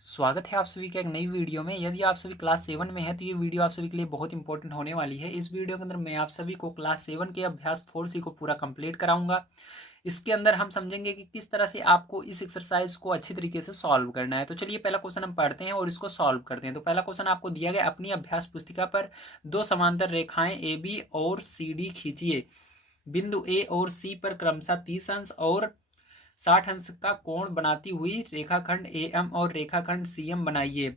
स्वागत है आप सभी का एक नई वीडियो में। यदि आप सभी क्लास 7 में हैं तो ये वीडियो आप सभी के लिए बहुत इंपॉर्टेंट होने वाली है। इस वीडियो के अंदर मैं आप सभी को क्लास 7 के अभ्यास 4C को पूरा कंप्लीट कराऊंगा। इसके अंदर हम समझेंगे कि किस तरह से आपको इस एक्सरसाइज को अच्छी तरीके से सॉल्व करना है। तो चलिए पहला क्वेश्चन हम पढ़ते हैं और इसको सॉल्व करते हैं। तो पहला क्वेश्चन आपको दिया गया, अपनी अभ्यास पुस्तिका पर दो समांतर रेखाएं ए बी और सी डी खींचिए। बिंदु ए और सी पर क्रमशः 30 अंश और 60 अंश का कोण बनाती हुई रेखाखंड ए एम और रेखाखंड सी एम बनाइए।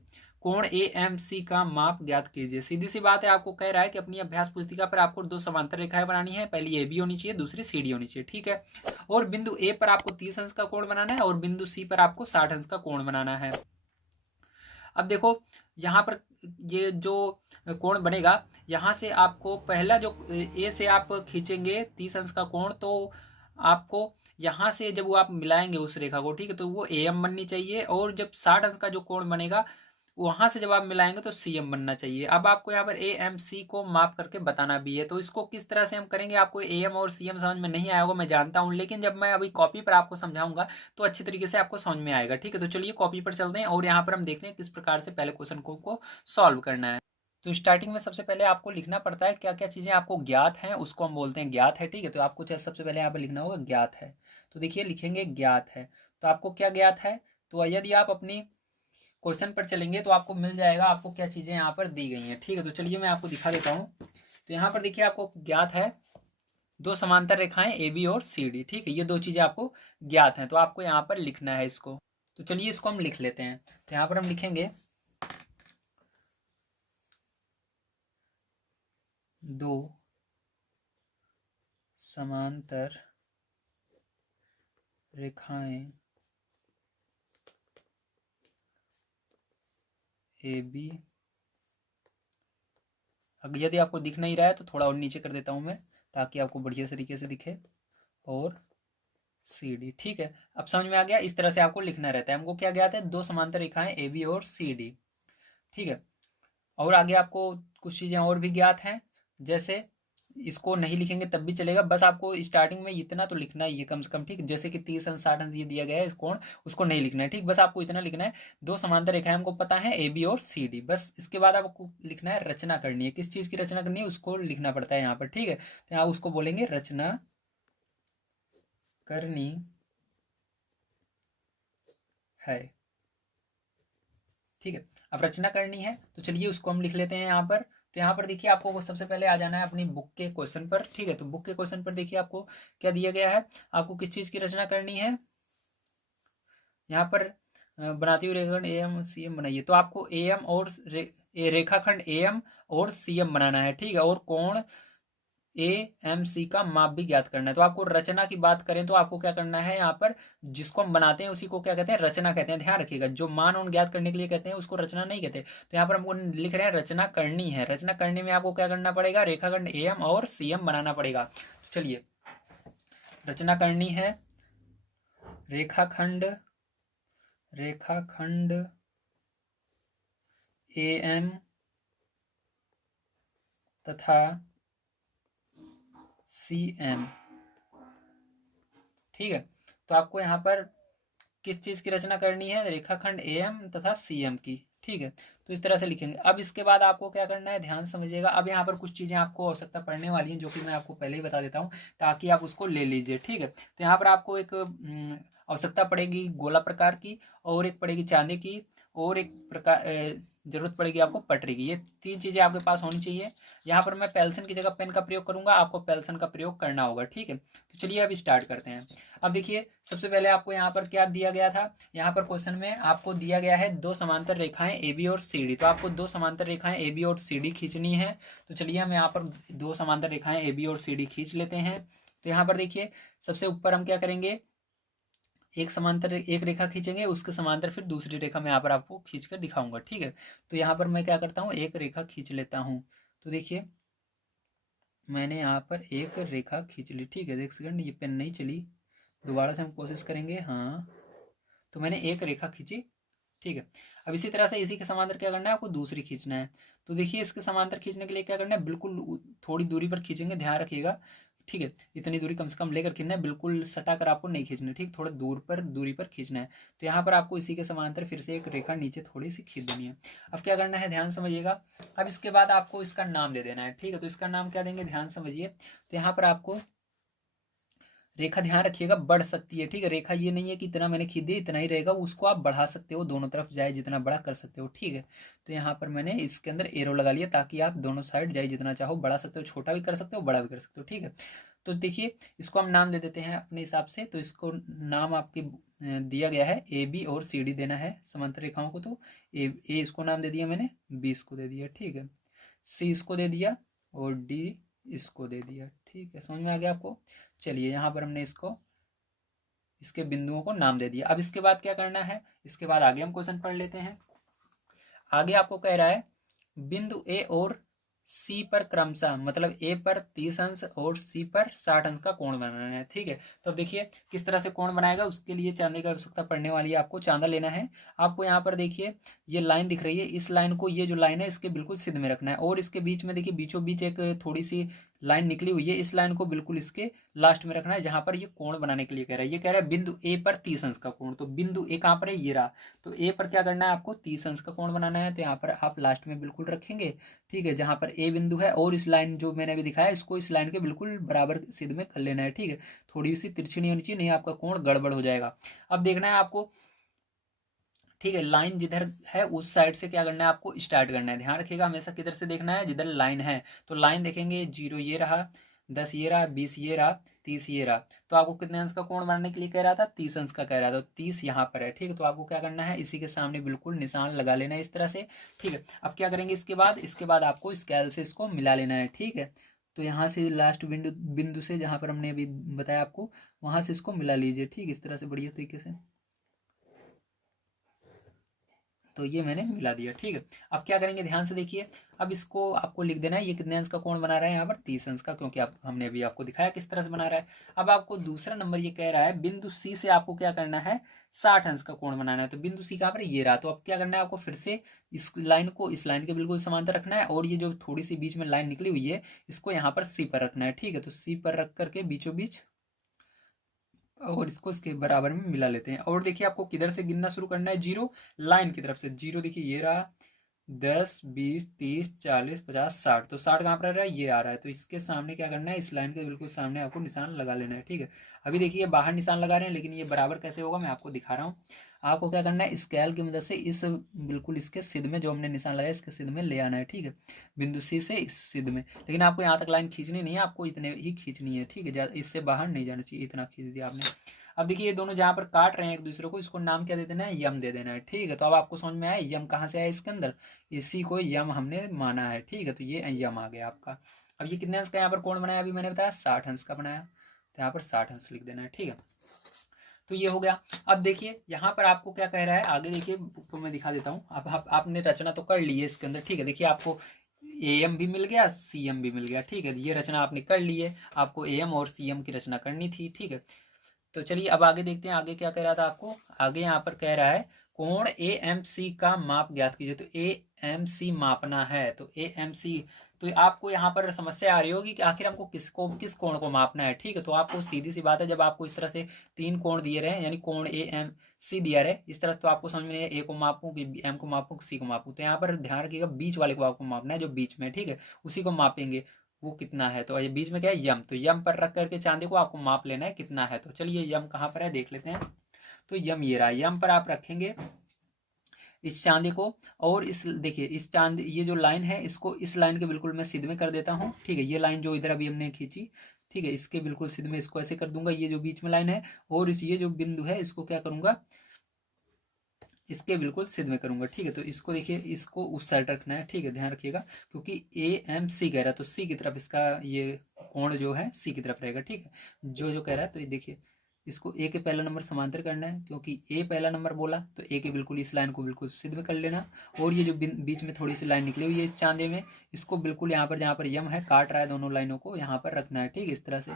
कोण ए एम सी का माप ज्ञात कीजिए। सीधी सी बात है, आपको कह रहा है कि अपनी अभ्यास पुस्तिका पर आपको दो समांतर रेखाएं बनानी है। पहली ए बी होनी चाहिए, दूसरी सी डी होनी चाहिए, ठीक है। और बिंदु ए पर आपको 30 अंश का कोण बनाना है और बिंदु सी पर आपको 60 अंश का कोण बनाना है। अब देखो यहाँ पर ये जो कोण बनेगा, यहाँ से आपको पहला जो ए से आप खींचेंगे 30 अंश का कोण, तो आपको यहाँ से जब वो आप मिलाएंगे उस रेखा को, ठीक है, तो वो ए एम बननी चाहिए। और जब 60 अंश का जो कोण बनेगा वहां से जब आप मिलाएंगे तो सी एम बनना चाहिए। अब आपको यहाँ पर ए एम सी को माप करके बताना भी है। तो इसको किस तरह से हम करेंगे, आपको ए एम और सी एम समझ में नहीं आया होगा, मैं जानता हूँ, लेकिन जब मैं अभी कॉपी पर आपको समझाऊंगा तो अच्छी तरीके से आपको समझ में आएगा, ठीक है। तो चलिए कॉपी पर चलते हैं और यहाँ पर हम देखते हैं किस प्रकार से पहले क्वेश्चन को सॉल्व करना है। तो स्टार्टिंग में सबसे पहले आपको लिखना पड़ता है क्या क्या चीजें आपको ज्ञात हैं, उसको हम बोलते हैं ज्ञात है, ठीक है। तो आपको सबसे पहले यहाँ पर लिखना होगा ज्ञात है। तो देखिए लिखेंगे ज्ञात है, तो आपको क्या ज्ञात है। तो यदि आप अपनी क्वेश्चन पर चलेंगे तो आपको मिल जाएगा आपको क्या चीजें यहाँ पर दी गई हैं, ठीक है। तो चलिए मैं आपको दिखा देता हूँ। तो यहाँ पर देखिए आपको ज्ञात है दो समांतर रेखाएं ए बी और सी डी, ठीक है। ये दो चीजें आपको ज्ञात हैं, तो आपको यहाँ पर लिखना है इसको। तो चलिए इसको हम लिख लेते हैं। तो यहाँ पर हम लिखेंगे दो समांतर रेखाएं ए बी। यदि आपको दिख नहीं रहा है तो थोड़ा और नीचे कर देता हूं मैं, ताकि आपको बढ़िया तरीके से दिखे। और सी डी, ठीक है। अब समझ में आ गया, इस तरह से आपको लिखना रहता है। हमको क्या ज्ञात है, दो समांतर रेखाएं ए बी और सी डी, ठीक है। और आगे आपको कुछ चीजें और भी ज्ञात हैं, जैसे इसको नहीं लिखेंगे तब भी चलेगा, बस आपको स्टार्टिंग में इतना तो लिखना है ये कम से कम, ठीक। जैसे कि 30 अंश 60 अंश ये दिया गया है इस कोण, उसको नहीं लिखना है, ठीक। बस आपको इतना लिखना है, दो समांतर रेखाएं हमको पता है ए बी और सी डी। बस इसके बाद आपको लिखना है रचना करनी है। किस चीज की रचना करनी है उसको लिखना पड़ता है यहाँ पर, ठीक है। तो यहाँ उसको बोलेंगे रचना करनी है, ठीक है। अब रचना करनी है तो चलिए उसको हम लिख लेते हैं यहाँ पर। तो यहाँ पर देखिए आपको सबसे पहले आ जाना है अपनी बुक के क्वेश्चन पर, ठीक है। तो बुक के क्वेश्चन पर देखिए आपको क्या दिया गया है, आपको किस चीज की रचना करनी है। यहाँ पर बनाती हुई रेखाखंड ए एम सी एम बनाइए। तो आपको ए एम और रेखाखंड ए एम और सी एम बनाना है, ठीक है। और कोण ए एम सी का माप भी ज्ञात करना है। तो आपको रचना की बात करें तो आपको क्या करना है, यहाँ पर जिसको हम बनाते हैं उसी को क्या कहते हैं, रचना कहते हैं। ध्यान रखिएगा, जो मान उन ज्ञात करने के लिए कहते हैं उसको रचना नहीं कहते। तो यहाँ पर हमको लिख रहे हैं रचना करनी है। रचना करने में आपको क्या करना पड़ेगा, रेखाखंड ए एम और सी एम बनाना पड़ेगा। तो चलिए रचना करनी है रेखाखंड रेखाखंड ए एम तथा सी एम, ठीक है। तो आपको यहाँ पर किस चीज की रचना करनी है, रेखाखंड ए एम तथा सी एम की, ठीक है। तो इस तरह से लिखेंगे। अब इसके बाद आपको क्या करना है, ध्यान समझिएगा। अब यहाँ पर कुछ चीजें आपको आवश्यकता पड़ने वाली हैं, जो कि मैं आपको पहले ही बता देता हूँ ताकि आप उसको ले लीजिए, ठीक है। तो यहाँ पर आपको एक आवश्यकता पड़ेगी गोला प्रकार की, और एक पड़ेगी चांदी की, और एक प्रकार जरूरत पड़ेगी आपको पटरी की। ये तीन चीजें आपके पास होनी चाहिए। यहाँ पर मैं पेंसिल की जगह पेन का प्रयोग करूंगा, आपको पेंसिल का प्रयोग करना होगा, ठीक है। तो चलिए अब स्टार्ट करते हैं। अब देखिए सबसे पहले आपको यहाँ पर क्या दिया गया था, यहाँ पर क्वेश्चन में आपको दिया गया है दो समांतर रेखाएं ए बी और सी डी। तो आपको दो समांतर रेखाएं ए बी और सी डी खींचनी है। तो चलिए हम यहाँ पर दो समांतर रेखाएं ए बी और सी डी खींच लेते हैं। तो यहाँ पर देखिए सबसे ऊपर हम क्या करेंगे, एक समांतर एक रेखा खींचेंगे, उसके समांतर फिर दूसरी रेखा मैं यहाँ पर आपको खींच कर दिखाऊंगा, ठीक है। तो यहाँ पर मैं क्या करता हूँ, एक रेखा खींच लेता हूँ। तो देखिए मैंने यहाँ पर एक रेखा खींच ली, ठीक है। एक सेकंड, ये पेन नहीं चली, दोबारा से हम कोशिश करेंगे। हाँ, तो मैंने एक रेखा खींची, ठीक है। अब इसी तरह से इसी के समांतर क्या करना है, आपको दूसरी खींचना है। तो देखिए इसके समांतर खींचने के लिए क्या करना है, बिल्कुल थोड़ी दूरी पर खींचेंगे, ध्यान रखिएगा, ठीक है, इतनी दूरी कम से कम लेकर खींचना है, बिल्कुल सटा कर आपको नहीं खींचना है, ठीक, थोड़ा दूरी पर खींचना है। तो यहाँ पर आपको इसी के समांतर फिर से एक रेखा नीचे थोड़ी सी खींच देनी है। अब क्या करना है, ध्यान समझिएगा। अब इसके बाद आपको इसका नाम दे देना है, ठीक है। तो इसका नाम क्या देंगे, ध्यान समझिए। तो यहाँ पर आपको रेखा, ध्यान रखिएगा, बढ़ सकती है, ठीक है। रेखा ये नहीं है कि इतना मैंने खींच दिया इतना ही रहेगा, उसको आप बढ़ा सकते हो, दोनों तरफ जाए जितना बड़ा कर सकते हो, ठीक है। तो यहाँ पर मैंने इसके अंदर एरो लगा लिया ताकि आप दोनों साइड जाए जितना चाहो बढ़ा सकते हो, छोटा भी कर सकते हो, बड़ा भी कर सकते हो, ठीक है। तो देखिए, इसको हम नाम दे देते हैं अपने हिसाब से। तो इसको नाम आपके दिया गया है ए बी और सी डी देना है समांतर रेखाओं को। तो ए इसको नाम दे दिया मैंने, बी इसको दे दिया, ठीक है, सी इसको दे दिया और डी इसको दे दिया, ठीक है। समझ में आ गया आपको। चलिए, यहाँ पर हमने इसके बिंदुओं को नाम दे दिया। अब इसके बाद क्या करना है, इसके बाद आगे हम क्वेश्चन पढ़ लेते हैं। आगे आपको कह रहा है बिंदु ए और सी पर क्रमशः, मतलब ए पर 30 अंश और सी पर 60 अंश का कोण बनाना है, ठीक है। तो अब देखिए किस तरह से कोण बनाएगा, उसके लिए चांदे की आवश्यकता पड़ने वाली है, आपको चांदा लेना है। आपको यहाँ पर देखिए ये लाइन दिख रही है, इस लाइन को, ये जो लाइन है इसके बिल्कुल सिद्ध में रखना है, और इसके बीच में देखिए बीचों बीच एक थोड़ी सी लाइन निकली हुई है, इस लाइन को बिल्कुल इसके लास्ट में रखना है जहां पर ये कोण बनाने के लिए कह रहा है। ये कह रहा है बिंदु ए पर 30 अंश का कोण, तो बिंदु ए कहां पर है, ये रहा। तो ए पर क्या करना है, आपको 30 अंश का कोण बनाना है। तो यहाँ पर आप लास्ट में बिल्कुल रखेंगे, ठीक है, जहां पर ए बिंदु है, और इस लाइन जो मैंने अभी दिखाया इसको इस लाइन के बिल्कुल बराबर सिद्ध में कर लेना है, ठीक है। थोड़ी सी तिरछी नहीं होनी चाहिए, नहीं आपका कोण गड़बड़ हो जाएगा। अब देखना है आपको, ठीक है, लाइन जिधर है उस साइड से क्या करना है, आपको स्टार्ट करना है। ध्यान रखिएगा, हमेशा किधर से देखना है, जिधर लाइन है। तो लाइन देखेंगे, 0 ये रहा, 10 ये रहा, 20 ये रहा, 30 ये रहा। तो आपको कितने अंश का कोण बनाने के लिए कह रहा था, 30 अंश का कह रहा था। तो 30 यहाँ पर है, ठीक है। तो आपको क्या करना है, इसी के सामने बिल्कुल निशान लगा लेना है इस तरह से, ठीक है। अब क्या करेंगे, इसके बाद आपको स्केल से इसको मिला लेना है, ठीक है। तो यहाँ से लास्ट बिंदु बिंदु से, जहाँ पर हमने अभी बताया आपको, वहां से इसको मिला लीजिए, ठीक, इस तरह से बढ़िया तरीके से। तो ये मैंने मिला दिया, ठीक है। अब क्या करेंगे, ध्यान से देखिए। अब इसको आपको लिख देना है, ये कितने अंश का कोण बना रहा है, यहाँ पर 30 अंश का, क्योंकि हमने अभी आपको दिखाया किस तरह से बना रहा है। अब आपको दूसरा नंबर ये कह रहा है बिंदु सी से आपको क्या करना है, 60 अंश का कोण बनाना है। तो बिंदु सी कहाँ पर, ये रहा। तो अब क्या करना है, आपको फिर से इस लाइन को इस लाइन के बिल्कुल समांतर रखना है, और ये जो थोड़ी सी बीच में लाइन निकली हुई है इसको यहाँ पर सी पर रखना है, ठीक है। तो सी पर रख करके बीचों बीच, और इसको इसके बराबर में मिला लेते हैं। और देखिए आपको किधर से गिनना शुरू करना है, 0 लाइन की तरफ से। 0 देखिए ये रहा, 10 20 30 40 50 60। तो 60 कहाँ पर आ रहा है, ये आ रहा है। तो इसके सामने क्या करना है, इस लाइन के बिल्कुल सामने आपको निशान लगा लेना है, ठीक है। अभी देखिए बाहर निशान लगा रहे हैं, लेकिन ये बराबर कैसे होगा मैं आपको दिखा रहा हूँ। आपको क्या करना है, स्केल की मदद से इस बिल्कुल इसके सिद्ध में, जो हमने निशान लगाया इसके सिद्ध में ले आना है, ठीक है। बिंदु सी से इस सिद्ध में, लेकिन आपको यहाँ तक लाइन खींचनी नहीं है, आपको इतने ही खींचनी है, ठीक है। इससे बाहर नहीं जाना चाहिए, इतना खींच दिया आपने। अब देखिए ये दोनों जहां पर काट रहे हैं एक दूसरे को, इसको नाम क्या दे देना है, यम दे देना है, ठीक है। तो अब आपको समझ में आया यम कहाँ से आया इसके अंदर, इसी को यम हमने माना है, ठीक है। तो ये यम आ गया आपका। अब ये कितने अंश का यहाँ पर कोण बनाया, अभी मैंने बताया 60 अंश का बनाया। तो यहाँ पर 60 अंश लिख देना है, ठीक है। तो ये हो गया। अब देखिए यहाँ पर आपको क्या कह रहा है, आगे देखिए तो मैं दिखा देता हूँ। अब आपने रचना तो कर ली है इसके अंदर, ठीक है। देखिए आपको एम भी मिल गया, सी एम भी मिल गया, ठीक है। ये रचना आपने कर ली है, आपको एम और सी एम की रचना करनी थी, ठीक है। तो चलिए अब आगे देखते हैं, आगे क्या कह रहा था आपको। आगे यहाँ पर कह रहा है कोण ए एम सी का माप ज्ञात कीजिए। तो ए एम सी मापना है, तो ए एम सी, तो आपको यहाँ पर समस्या आ रही होगी कि आखिर हमको किस कोण को मापना है, ठीक है। तो आपको सीधी सी बात है, जब आपको इस तरह से 3 कोण दिए रहे, यानी कोण ए एम सी दिया रहे इस तरह, तो आपको समझ में नहीं है ए को मापूं कि एम को मापूं कि सी को मापूं। तो यहाँ पर ध्यान रखिएगा, बीच वाले को आपको मापना है, जो बीच में, ठीक है, उसी को मापेंगे। वो कितना है, तो ये बीच में क्या है, यम। तो यम पर रख करके चांदी को आपको माप लेना है कितना है। तो चलिए यम कहाँ पर है देख लेते हैं। तो यम ये रहा, यम पर आप रखेंगे इस चांदी को, और इस देखिए इस चांदी, ये जो लाइन है इसको इस लाइन के बिल्कुल मैं सिद्ध में कर देता हूँ, ठीक है। ये लाइन जो इधर अभी हमने खींची, ठीक है, इसके बिल्कुल सिद्ध में इसको ऐसे कर दूंगा, ये जो बीच में लाइन है, और ये जो बिंदु है इसको क्या करूंगा, इसके बिल्कुल सिद्ध में करूंगा, ठीक है। तो इसको देखिए, इसको उस साइड रखना है, ठीक है, ध्यान रखिएगा, क्योंकि ए एम सी कह रहा है तो सी की तरफ इसका ये कोण जो है सी की तरफ रहेगा, ठीक है, जो कह रहा है। तो ये देखिए इसको ए के पहला नंबर समांतर करना है, क्योंकि ए पहला नंबर बोला, तो ए के बिल्कुल इस लाइन को बिल्कुल सिद्ध में कर लेना। और ये जो बीच में थोड़ी सी लाइन निकली हुई है इस चांदे में, इसको बिल्कुल यहाँ पर जहाँ पर यम है काट रहा है दोनों लाइनों को, यहाँ पर रखना है, ठीक है, इस तरह से।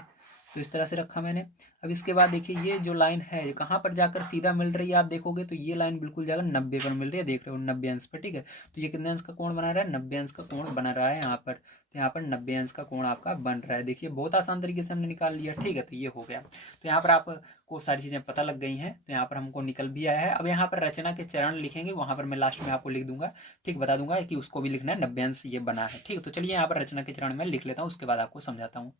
तो इस तरह से रखा मैंने। अब इसके बाद देखिए ये जो लाइन है ये कहाँ पर जाकर सीधा मिल रही है, आप देखोगे तो ये लाइन बिल्कुल जाकर 90 पर मिल रही है, देख रहे हो 90 अंश पर, ठीक है। तो ये कितने अंश का कोण बना रहा है, 90 अंश का कोण बना रहा है यहाँ पर। तो यहाँ पर 90 अंश का कोण आपका बन रहा है, देखिए बहुत आसान तरीके से हमने निकाल लिया, ठीक है। तो ये हो गया। तो यहाँ पर आपको सारी चीज़ें पता लग गई हैं, तो यहाँ पर हमको निकल भी आया है। अब यहाँ पर रचना के चरण लिखेंगे, वहाँ पर मैं लास्ट में आपको लिख दूंगा, ठीक, बता दूंगा कि उसको भी लिखना है, 90 अंश ये बना है, ठीक है। तो चलिए यहाँ पर रचना के चरण में लिख लेता हूँ, उसके बाद आपको समझाता हूँ।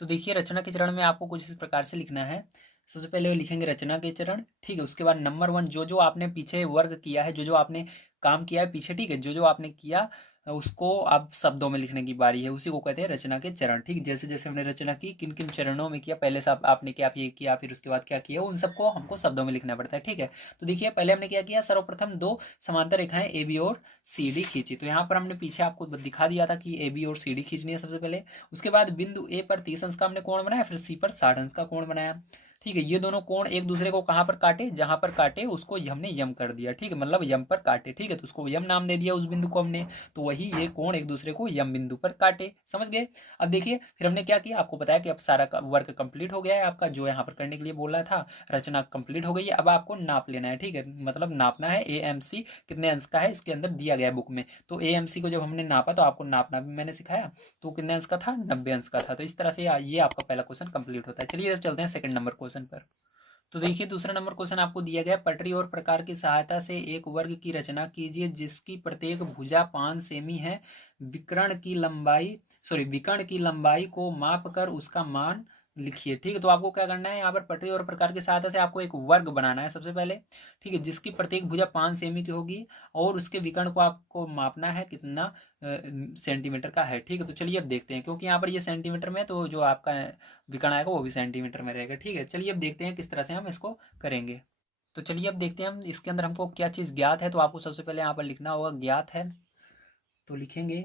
तो देखिए रचना के चरण में आपको कुछ इस प्रकार से लिखना है। सबसे पहले लिखेंगे रचना के चरण, ठीक है। उसके बाद नंबर 1 जो जो आपने पीछे वर्ग किया है, जो जो आपने काम किया है पीछे, ठीक है, जो जो आपने किया उसको आप शब्दों में लिखने की बारी है, उसी को कहते हैं रचना के चरण, ठीक। जैसे जैसे हमने रचना की, किन किन चरणों में किया, पहले से आपने क्या ये किया, फिर उसके बाद क्या किया, उन सबको हमको शब्दों में लिखना पड़ता है, ठीक है। तो देखिए पहले हमने क्या किया, सर्वप्रथम 2 समांतर रेखाएं ए बी और सी डी खींची। तो यहाँ पर हमने पीछे आपको दिखा दिया था कि ए बी और सी डी खींचनी है सबसे पहले। उसके बाद बिंदु ए पर 30 अंश का हमने कोण बनाया, फिर सी पर 60 अंश का कोण बनाया, ठीक है। ये दोनों कोण एक दूसरे को कहाँ पर काटे, जहां पर काटे उसको हमने यम कर दिया, ठीक है, मतलब यम पर काटे, ठीक है। तो उसको यम नाम दे दिया उस बिंदु को हमने, तो वही ये कोण एक दूसरे को यम बिंदु पर काटे, समझ गए। अब देखिए फिर हमने क्या किया, आपको बताया कि अब सारा वर्क कंप्लीट हो गया है आपका, जो यहाँ पर करने के लिए बोला था, रचना कंप्लीट हो गई है। अब आपको नाप लेना है, ठीक है, मतलब नापना है AMC कितने अंश का है, इसके अंदर दिया गया बुक में। तो AMC को जब हमने नापा तो आपको नापना भी मैंने सिखाया, तो कितने अंश का था, 90 अंश का था। तो इस तरह से ये आपका पहला क्वेश्चन कंप्लीट होता है। चलिए अब चलते हैं सेकंड नंबर क्वेश्चन पर। तो देखिए दूसरा नंबर क्वेश्चन आपको दिया गया, पटरी और प्रकार की सहायता से एक वर्ग की रचना कीजिए जिसकी प्रत्येक भुजा 5 सेमी है। विकर्ण की लंबाई को माप कर उसका मान लिखिए, ठीक है। तो आपको क्या करना है, यहाँ पर पटरी और प्रकार की सहायता से आपको एक वर्ग बनाना है सबसे पहले, ठीक है, जिसकी प्रत्येक भुजा 5 सेमी की होगी और उसके विकर्ण को आपको मापना है कितना सेंटीमीटर का है, ठीक है। तो चलिए अब देखते हैं, क्योंकि यहाँ पर ये सेंटीमीटर में, तो जो आपका विकर्ण आएगा वो भी सेंटीमीटर में रहेगा, ठीक है। चलिए अब देखते हैं किस तरह से हम इसको करेंगे। तो चलिए अब देखते हैं हम इसके अंदर हमको क्या चीज़ ज्ञात है। तो आपको सबसे पहले यहाँ पर लिखना होगा ज्ञात है, तो लिखेंगे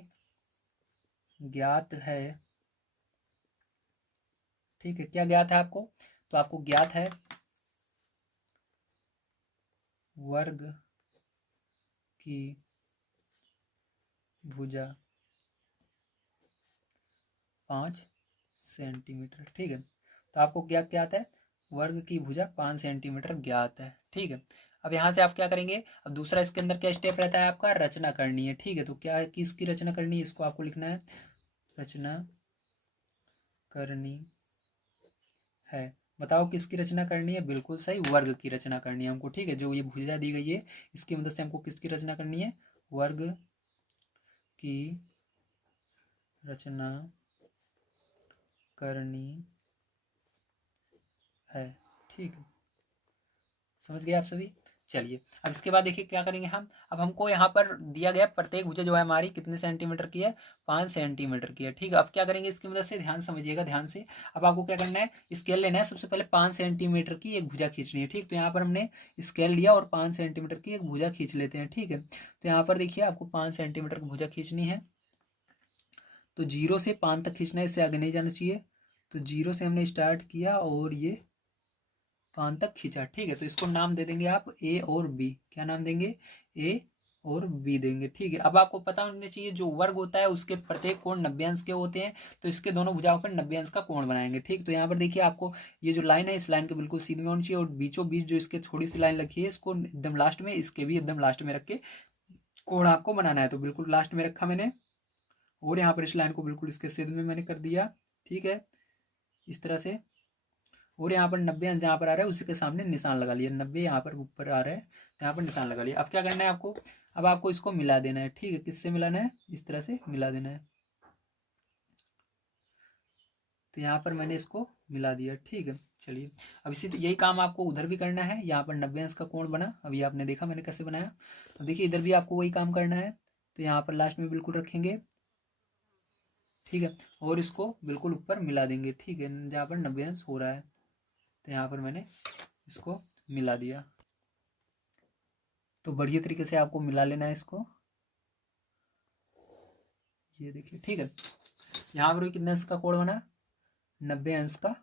ज्ञात है, ठीक है। क्या ज्ञात है आपको, तो आपको ज्ञात है वर्ग की भुजा 5 सेंटीमीटर, ठीक है। तो आपको क्या ज्ञात है, वर्ग की भुजा 5 सेंटीमीटर ज्ञात है, ठीक है। अब यहाँ से आप क्या करेंगे, अब दूसरा इसके अंदर क्या स्टेप रहता है आपका, रचना करनी है, ठीक है। तो क्या है, किसकी रचना करनी है, इसको आपको लिखना है, रचना करनी है। बताओ किसकी रचना करनी है, बिल्कुल सही, वर्ग की रचना करनी है हमको, ठीक है। जो ये भुजा दी गई है इसकी मदद से हमको किसकी रचना करनी है, वर्ग की रचना करनी है, ठीक है। समझ गए आप सभी। चलिए अब इसके बाद देखिए क्या करेंगे हम, अब हमको यहाँ पर दिया गया प्रत्येक भुजा जो है हमारी कितने सेंटीमीटर की है, 5 सेंटीमीटर की है, ठीक है। अब क्या करेंगे इसकी मदद से, ध्यान समझिएगा ध्यान से। अब आपको क्या करना है, स्केल लेना है, सबसे पहले 5 सेंटीमीटर की एक भुजा खींचनी है, ठीक। तो यहाँ पर हमने स्केल लिया और 5 सेंटीमीटर की एक भुजा खींच लेते हैं, ठीक है। तो यहाँ पर देखिए आपको 5 सेंटीमीटर की भुजा खींचनी है, तो 0 से 5 तक खींचना है, इससे आगे नहीं जाना चाहिए। तो 0 से हमने स्टार्ट किया और ये 5 तक खींचा, ठीक है। तो इसको नाम दे देंगे आप A और B, क्या नाम देंगे, A और B देंगे, ठीक है। अब आपको पता होना चाहिए जो वर्ग होता है उसके प्रत्येक कोण 90 अंश के होते हैं, तो इसके दोनों भुजाओं पर 90 अंश का कोण बनाएंगे, ठीक। तो यहाँ पर देखिए आपको ये जो लाइन है इस लाइन के बिल्कुल सीधे में होनी चाहिए, और बीचों बीच जो इसके थोड़ी सी लाइन रखी है इसको एकदम लास्ट में, इसके भी एकदम लास्ट में रख के कोण आपको बनाना है। तो बिल्कुल लास्ट में रखा मैंने, और यहाँ पर इस लाइन को बिल्कुल इसके सीधे में मैंने कर दिया, ठीक है, इस तरह से। और यहाँ पर 90 अंश जहाँ पर आ रहा है उसी के सामने निशान लगा लिया, 90 यहाँ पर ऊपर आ रहा है तो यहाँ पर निशान लगा लिया। अब क्या करना है आपको, अब आपको इसको मिला देना है, ठीक है। किससे मिलाना है, इस तरह से मिला देना है। तो यहाँ पर मैंने इसको मिला दिया, ठीक है। चलिए अब इसी यही काम आपको उधर भी करना है, यहाँ पर 90 अंश का कोण बना, अभी आपने देखा मैंने कैसे बनाया। तो देखिए इधर भी आपको वही काम करना है, तो यहाँ पर लास्ट में बिल्कुल रखेंगे, ठीक है, और इसको बिल्कुल ऊपर मिला देंगे, ठीक है, जहाँ पर 90 अंश हो रहा है। तो यहाँ पर मैंने इसको मिला दिया। तो बढ़िया तरीके से आपको मिला लेना है इसको, ये देखिए, ठीक है। यहाँ पर भी कितने अंश का कोण बना, 90 अंश का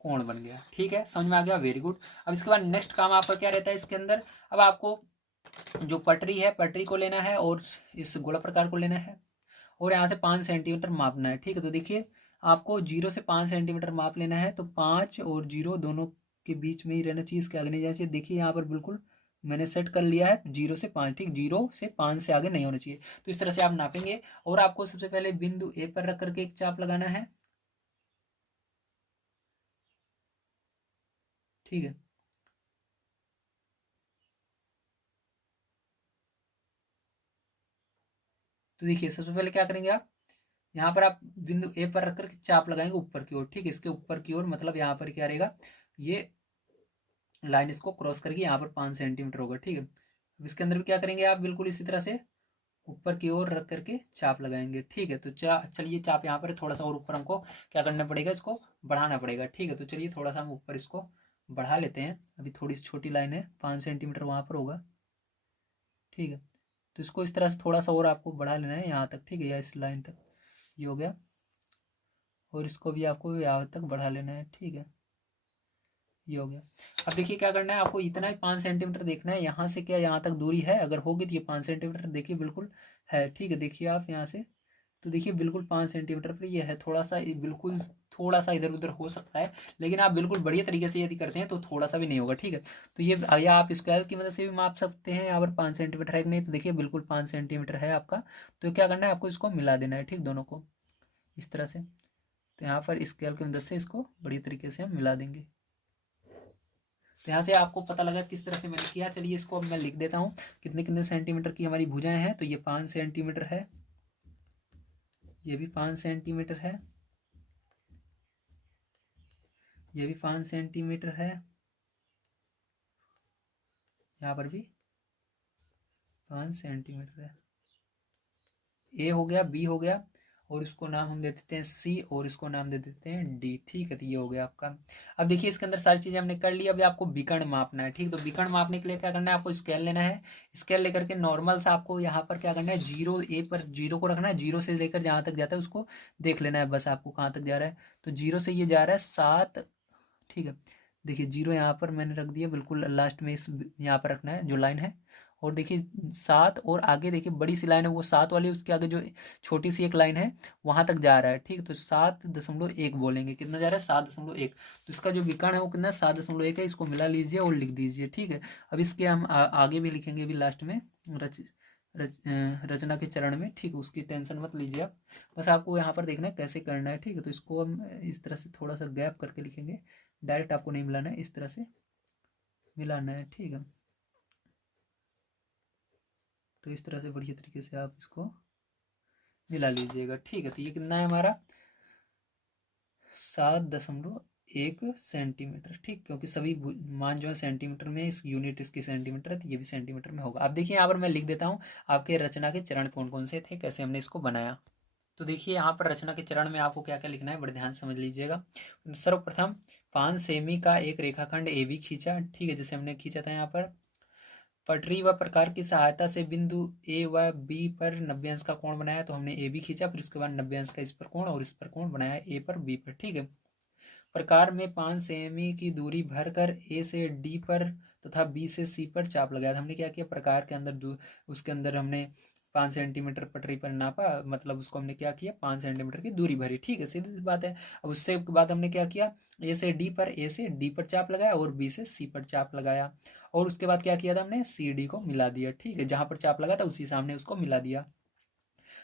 कोण बन गया, ठीक है, समझ में आ गया, वेरी गुड। अब इसके बाद नेक्स्ट काम आपका क्या रहता है इसके अंदर, अब आपको जो पटरी है पटरी को लेना है और इस गोला प्रकार को लेना है और यहाँ से 5 सेंटीमीटर मापना है, ठीक है। तो देखिए आपको 0 से 5 सेंटीमीटर माप लेना है, तो 5 और 0 दोनों के बीच में ही रहना चाहिए, इसके आगे नहीं जाना चाहिए। देखिए यहाँ पर बिल्कुल मैंने सेट कर लिया है 0 से 5, ठीक, 0 से 5 से आगे नहीं होना चाहिए। तो इस तरह से आप नापेंगे और आपको सबसे पहले बिंदु ए पर रख करके एक चाप लगाना है, ठीक है। तो देखिए सबसे पहले क्या करेंगे आप, यहाँ पर आप बिंदु ए पर रख करके चाप लगाएंगे ऊपर की ओर, ठीक है। इसके ऊपर की ओर मतलब यहाँ पर क्या रहेगा, ये लाइन इसको क्रॉस करके यहाँ पर 5 सेंटीमीटर होगा, ठीक है। अब इसके अंदर भी क्या करेंगे आप, बिल्कुल इसी तरह से ऊपर की ओर रख करके चाप लगाएंगे, ठीक है। तो चलिए चाप यहाँ पर थोड़ा सा और ऊपर हमको क्या करना पड़ेगा, इसको बढ़ाना पड़ेगा, ठीक है। तो चलिए थोड़ा सा हम ऊपर इसको बढ़ा लेते हैं। अभी थोड़ी सी छोटी लाइन है, 5 सेंटीमीटर वहाँ पर होगा, ठीक है। तो इसको इस तरह से थोड़ा सा और आपको बढ़ा लेना है यहाँ तक, ठीक है, या इस लाइन तक, ये हो गया। और इसको भी आपको यहाँ तक बढ़ा लेना है, ठीक है, ये हो गया। अब देखिए क्या करना है आपको, इतना ही 5 सेंटीमीटर देखना है, यहाँ से क्या यहाँ तक दूरी है, अगर होगी तो ये 5 सेंटीमीटर देखिए बिल्कुल है, ठीक है। देखिए आप यहाँ से, तो देखिए बिल्कुल 5 सेंटीमीटर पर ये है, थोड़ा सा बिल्कुल थोड़ा सा इधर उधर हो सकता है, लेकिन आप बिल्कुल बढ़िया तरीके से यदि करते हैं तो थोड़ा सा भी नहीं होगा, ठीक है। तो ये या आप स्क्वायर की मदद से भी माप सकते हैं, यहाँ पर 5 सेंटीमीटर है कि नहीं, तो देखिए बिल्कुल 5 सेंटीमीटर है आपका। तो क्या करना है आपको, इसको मिला देना है, ठीक, दोनों को इस तरह से। तो यहाँ पर स्केल की मदद से इसको बढ़िया तरीके से हम मिला देंगे। तो यहाँ से आपको पता लगा किस तरह से मैंने किया। चलिए इसको अब मैं लिख देता हूँ, कितने कितने सेंटीमीटर की हमारी भुजाएं हैं। तो ये 5 सेंटीमीटर है, ये भी 5 सेंटीमीटर है, ये भी 5 सेंटीमीटर है, यहाँ पर भी 5 सेंटीमीटर है। ए हो गया, बी हो गया, और इसको नाम हम दे देते हैं सी, और इसको नाम दे देते हैं डी, ठीक है। तो ये हो गया आपका। अब देखिए इसके अंदर सारी चीजें हमने कर ली, अभी आपको विकर्ण मापना है, ठीक। तो विकर्ण मापने के लिए क्या करना है, आपको स्केल लेना है। स्केल लेकर के नॉर्मल सा आपको यहाँ पर क्या करना है, जीरो ए पर जीरो को रखना है, जीरो से लेकर जहाँ तक जाता है उसको देख लेना है, बस आपको कहाँ तक जा रहा है। तो जीरो से ये जा रहा है 7, ठीक है। देखिए जीरो यहाँ पर मैंने रख दिया, बिल्कुल लास्ट में इस यहाँ पर रखना है जो लाइन है। और देखिए 7, और आगे देखिए बड़ी सी लाइन है वो 7 वाली, उसके आगे जो छोटी सी एक लाइन है वहां तक जा रहा है, ठीक। तो 7.1 बोलेंगे, कितना जा रहा है, 7.1। तो इसका जो विकर्ण है वो कितना, 7.1 है। इसको मिला लीजिए और लिख दीजिए, ठीक है। अब इसके हम आगे भी लिखेंगे अभी लास्ट में, रचना के चरण में, ठीक है। उसकी टेंशन मत लीजिए आप, बस आपको यहाँ पर देखना है कैसे करना है, ठीक है। तो इसको हम इस तरह से थोड़ा सा गैप करके लिखेंगे, डायरेक्ट आपको नहीं मिलाना है, इस तरह से मिलाना है, ठीक है। तो इस तरह से बढ़िया तरीके से आप इसको मिला लीजिएगा, ठीक है। तो ये कितना है हमारा, 7.1 सेंटीमीटर, ठीक, क्योंकि सभी मान जो है सेंटीमीटर में, इस यूनिट इसकी सेंटीमीटर है, तो ये भी सेंटीमीटर में होगा। अब देखिए यहाँ पर मैं लिख देता हूँ आपके रचना के चरण कौन कौन से थे, कैसे हमने इसको बनाया। तो देखिए यहाँ पर रचना के चरण में आपको क्या क्या लिखना है, बड़े ध्यान से समझ लीजिएगा। सर्वप्रथम 5 सेमी का एक रेखाखंड ए बी खींचा, ठीक है, जैसे हमने खींचा था यहाँ पर। पटरी व प्रकार की सहायता से बिंदु ए व बी पर 90 अंश का कोण बनाया, तो हमने ए बी खींचा, फिर उसके बाद 90 अंश का इस पर कोण और इस पर कोण बनाया, ए पर बी पर, ठीक है। प्रकार में 5 सेमी की दूरी भर कर ए से डी पर तथा बी से सी पर चाप लगाया था। हमने क्या किया, प्रकार के अंदर उसके अंदर हमने 5 सेंटीमीटर पटरी पर नापा, मतलब उसको हमने क्या किया, 5 सेंटीमीटर की दूरी भरी, ठीक है, सीधी सी बात है। अब उससे बाद हमने क्या किया, ए से डी पर चाप लगाया और बी से सी पर चाप लगाया, और उसके बाद क्या किया था हमने, सी डी को मिला दिया, ठीक है। जहां पर चाप लगा था उसी सामने उसको मिला दिया।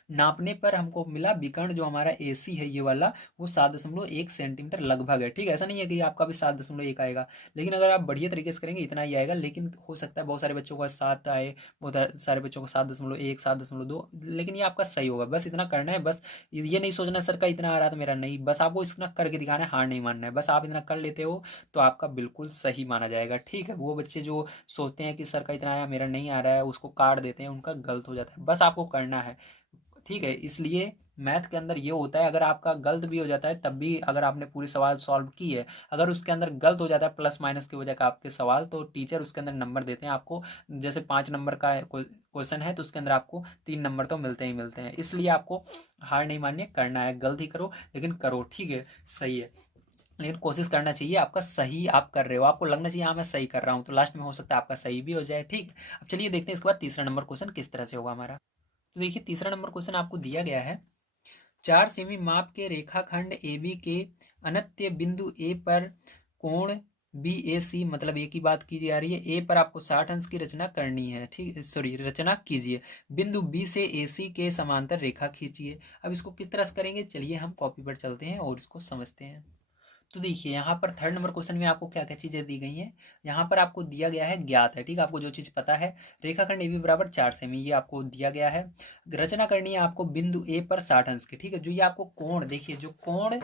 नापने पर हमको मिला विकर्ण जो हमारा ए सी है ये वाला, वो 7.1 सेंटीमीटर लगभग है, ठीक है। ऐसा नहीं है कि आपका भी 7.1 आएगा, लेकिन अगर आप बढ़िया तरीके से करेंगे इतना ही आएगा, लेकिन हो सकता है बहुत सारे बच्चों का 7 आए, बहुत सारे बच्चों को 7.1, 7.2, लेकिन ये आपका सही होगा। बस इतना करना है, बस ये नहीं सोचना सर का इतना आ रहा था मेरा नहीं, बस आपको इतना करके दिखाना है, हार नहीं मानना है। बस आप इतना कर लेते हो तो आपका बिल्कुल सही माना जाएगा, ठीक है। वो बच्चे जो सोचते हैं कि सर का इतना आया मेरा नहीं आ रहा है, उसको काट देते हैं, उनका गलत हो जाता है। बस आपको करना है, ठीक है। इसलिए मैथ के अंदर ये होता है, अगर आपका गलत भी हो जाता है तब भी, अगर आपने पूरी सवाल सॉल्व की है, अगर उसके अंदर गलत हो जाता है प्लस माइनस की वजह का आपके सवाल, तो टीचर उसके अंदर नंबर देते हैं आपको। जैसे 5 नंबर का क्वेश्चन है तो उसके अंदर आपको 3 नंबर तो मिलते ही मिलते हैं। इसलिए आपको हार नहीं माननी, करना है, गलत ही करो लेकिन करो, ठीक है, सही है। लेकिन कोशिश करना चाहिए आपका सही आप कर रहे हो, आपको लगना चाहिए हाँ मैं सही कर रहा हूँ, तो लास्ट में हो सकता है आपका सही भी हो जाए, ठीक है। अब चलिए देखते हैं इसके बाद तीसरा नंबर क्वेश्चन किस तरह से होगा हमारा। तो देखिए तीसरा नंबर क्वेश्चन आपको दिया गया है, 4 सेमी माप के रेखाखंड AB के अनत्य बिंदु A पर कोण BAC, मतलब ए की बात की जा रही है। ए पर आपको 60 अंश की रचना करनी है, ठीक, सॉरी, रचना कीजिए। बिंदु B से AC के समांतर रेखा खींचिए। अब इसको किस तरह से करेंगे, चलिए हम कॉपी पर चलते हैं और इसको समझते हैं। तो देखिए यहाँ पर थर्ड नंबर क्वेश्चन में आपको क्या क्या चीज़ें दी गई हैं। यहाँ पर आपको दिया गया है ज्ञात है, ठीक है, आपको जो चीज़ पता है, रेखाखंड AB बराबर 4 सेमी, ये आपको दिया गया है। रचना करनी है आपको बिंदु A पर 60 अंश की, ठीक है। जो ये आपको कोण, देखिए जो कोण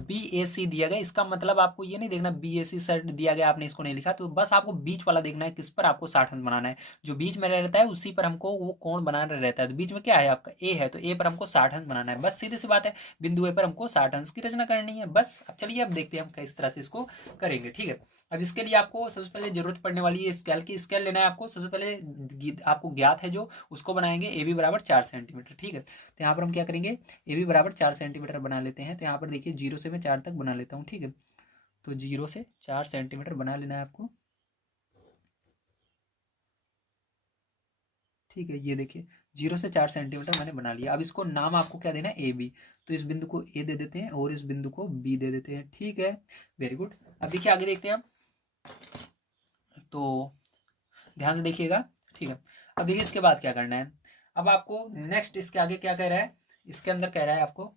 BAC दिया गया, इसका मतलब आपको ये नहीं देखना BAC सेट दिया गया, आपने इसको नहीं लिखा, तो बस आपको बीच वाला देखना है, किस पर आपको 60 अंश बनाना है। जो बीच में रहता है उसी पर हमको वो कोण बनाना रहता है। तो बीच में क्या है आपका A है, तो A पर हमको 60 अंश बनाना है, बस सीधी सी बात है। बिंदु A पर हमको 60 अंश की रचना करनी है, बस। अब चलिए अब देखते हैं हम किस तरह से इसको करेंगे, ठीक है। अब इसके लिए आपको सबसे पहले जरूरत पड़ने वाली है स्केल की। स्केल लेना है आपको, सबसे पहले आपको ज्ञात है जो, उसको बनाएंगे। AB बराबर 4 सेंटीमीटर, ठीक है। तो यहाँ पर हम क्या करेंगे, AB बराबर 4 सेंटीमीटर बना लेते हैं। तो यहाँ पर देखिए 0 से मैं 4 तक बना लेता हूँ, ठीक है। तो 0 से 4 सेंटीमीटर बना लेना है आपको, ठीक है। ये देखिए 0 से 4 सेंटीमीटर मैंने बना लिया। अब इसको नाम आपको क्या देना है, AB। तो इस बिंदु को A दे देते हैं और इस बिंदु को B दे देते हैं, ठीक है। Very good. अब देखिए आगे देखते हैं हम, तो ध्यान से देखिएगा, ठीक है। अब देखिए इसके बाद क्या करना है। अब आपको नेक्स्ट इसके आगे क्या कह रहा है, इसके अंदर कह रहा है आपको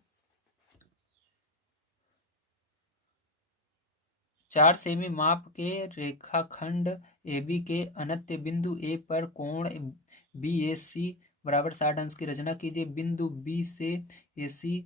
4 सेमी माप के रेखाखंड AB के अनत्य बिंदु A पर कोण BAC बराबर 60 अंश की रचना कीजिए। बिंदु B से AC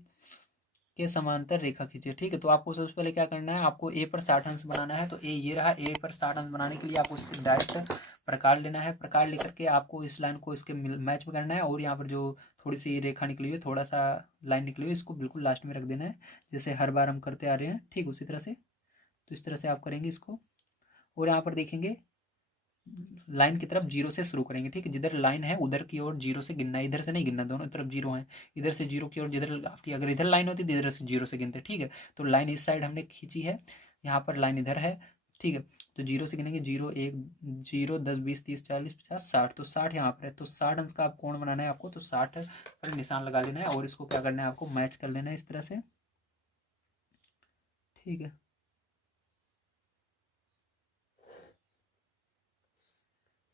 के समांतर रेखा खींचिए, ठीक है। तो आपको सबसे पहले क्या करना है, आपको A पर 60 अंश बनाना है। तो A ये रहा, A पर 60 अंश बनाने के लिए आपको डायरेक्ट प्रकार लेना है। प्रकार लेकर के आपको इस लाइन को इसके मैच में करना है, और यहाँ पर जो थोड़ी सी रेखा निकली हुई है, थोड़ा सा लाइन निकली हुई है, इसको बिल्कुल लास्ट में रख देना है, जैसे हर बार हम करते आ रहे हैं, ठीक, उसी तरह से। तो इस तरह से आप करेंगे इसको, और यहाँ पर देखेंगे लाइन की तरफ 0 से शुरू करेंगे, ठीक है। जिधर लाइन है उधर की ओर 0 से गिनना है, इधर से नहीं गिनना, दोनों तरफ 0 है। इधर से 0 की ओर, जिधर आपकी अगर इधर लाइन होती है इधर से 0 से गिनते, ठीक है। तो लाइन इस साइड हमने खींची है, यहाँ पर लाइन इधर है, ठीक है। तो 0 से गिनेंगे, 0 1 0 10 20 30 40 50 60, तो 60 यहाँ पर है। तो 60 अंश का आप कोण बनाना है आपको, तो 60 पर निशान लगा लेना है, और इसको क्या करना है आपको, मैच कर लेना है इस तरह से, ठीक है।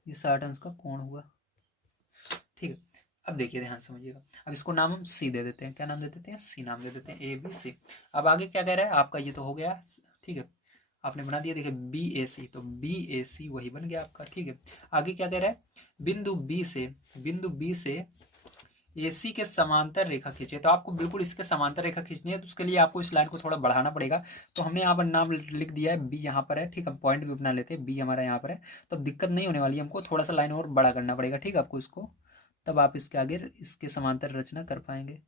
ये 60 अंश का कोण हुआ, ठीक है। अब देखिए ध्यान से समझिएगा। अब इसको नाम हम C दे देते हैं, क्या नाम दे देते हैं, C नाम दे देते हैं, ABC। अब आगे क्या कह रहा है आपका, ये तो हो गया, ठीक है, आपने बना दिया। देखिए BAC, तो BAC वही बन गया आपका, ठीक है। आगे क्या कह रहा है, बिंदु B से AC के समांतर रेखा खींचिए। तो आपको बिल्कुल इसके समांतर रेखा खींचनी है, तो उसके लिए आपको इस लाइन को थोड़ा बढ़ाना पड़ेगा। तो हमने यहाँ पर नाम लिख दिया है B, यहाँ पर है, ठीक है। पॉइंट भी बना लेते हैं, B हमारा यहाँ पर है, तो दिक्कत नहीं होने वाली है, हमको थोड़ा सा लाइन और बड़ा करना पड़ेगा, ठीक है आपको इसको, तब आप इसके आगे इसके समांतर रचना कर पाएंगे।